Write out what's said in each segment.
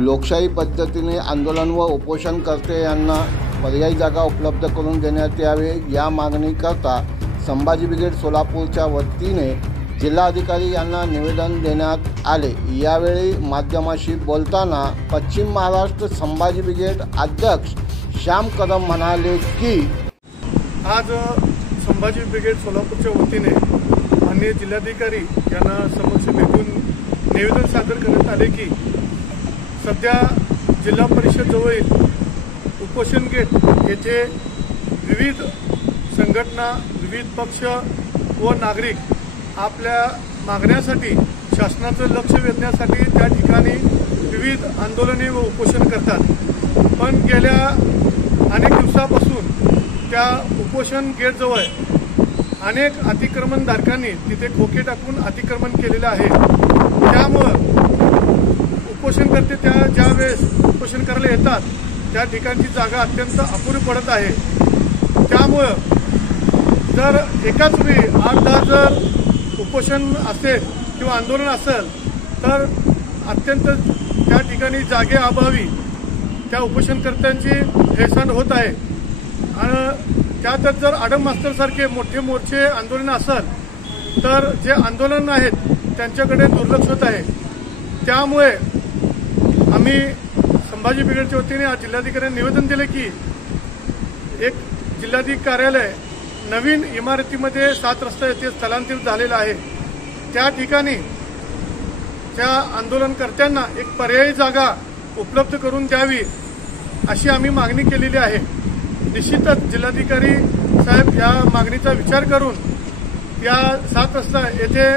लोकशाही पद्धतीने आंदोलन व उपोषणकर्ते यांना पर्यायी जागा उपलब्ध करून देण्यात यावे या मागणीकरता संभाजी ब्रिगेड सोलापूरच्या वतीने जिल्हाधिकारी यांना निवेदन देण्यात आले। यावेळी माध्यमांशी बोलताना पश्चिम महाराष्ट्र संभाजी ब्रिगेड अध्यक्ष श्याम कदम म्हणाले की आज संभाजी ब्रिगेड सोलापूरच्या वतीने माननीय जिल्हाधिकारी यांना समक्ष भेटून निवेदन सादर करण्यात आले की सध्या जिल्हा परिषद जवळील उपोषण गेट येथे विविध संघटना, विविध पक्ष व नागरिक आपल्या मागण्यासाठी शासनाचं लक्ष वेधण्यासाठी त्या ठिकाणी विविध आंदोलने व उपोषण करतात। पण गेल्या अनेक दिवसापासून त्या उपोषण गेटजवळ अनेक अतिक्रमणधारकांनी तिथे खोके टाकून अतिक्रमण केलेलं आहे। त्यामुळे उपोषणकर्ते ज्या वेळेस उपोषण करायला येतात त्या ठिकाणची जागा अत्यंत अपुरी पडत आहे। त्यामुळे जर एकाच वेळी 8-10 जर उपोषण असेल किंवा आंदोलन असेल तर अत्यंत त्या ठिकाणी जागेअभावी त्या उपोषणकर्त्यांची हेळसांड होत आहे। आणि त्यातच जर आडम मास्तरसारखे मोठे मोर्चे आंदोलन असेल तर जे आंदोलन आहेत त्यांच्याकडे दुर्लक्ष होत आहे। त्यामुळे आम्ही संभाजी ब्रिगेडच्या वतीने आज जिल्हाधिकाऱ्यांना निवेदन दिले की एक जिल्हाधिकारी कार्यालय नवीन इमारतीमध्ये 7 रस्ता येथे स्थलांतरित झालेला आहे। त्या ठिकाणी त्या आंदोलनकर्त्यांना एक पर्यायी जागा उपलब्ध करून द्यावी अशी आम्ही मागणी केलेली आहे। निश्चितच जिल्हाधिकारी साहेब या मागणीचा विचार करून या 7 रस्ता येथे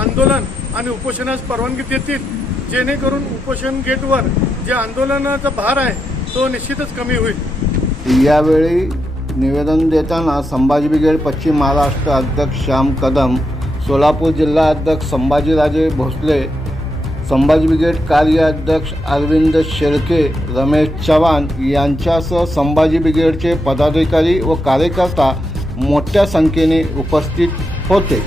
आंदोलन आणि उपोषणास परवानगी देतील, जेणेकरून उपोषण गेटवर जे आंदोलनाचा भार आहे तो निश्चितच कमी होईल। यावेळी निवेदन देताना संभाजी ब्रिगेड पश्चिम महाराष्ट्र अध्यक्ष श्याम कदम, सोलापूर जिल्हा अध्यक्ष संभाजीराजे भोसले, संभाजी ब्रिगेड कार्य अध्यक्ष अरविंद शेळके, रमेश चव्हाण यांच्यासह संभाजी ब्रिगेडचे पदाधिकारी व कार्यकर्ता मोठ्या संख्येने उपस्थित होते।